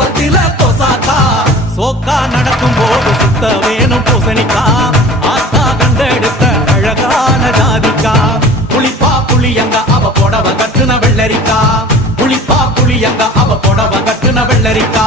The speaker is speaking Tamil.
பருவத்தில கொசாக்கா சோக்கா நடக்கும் போது சுத்த வேணும் பூசணிக்கா ஆத்தா கண்டெடுத்த அழகான ஜாதிக்கா புளிப்பா புளியங்க அவ புடவ கட்டுன வெள்ளரிக்கா புளிப்பா புளியங்க அவ புடவ கட்டுன வெள்ளரிக்கா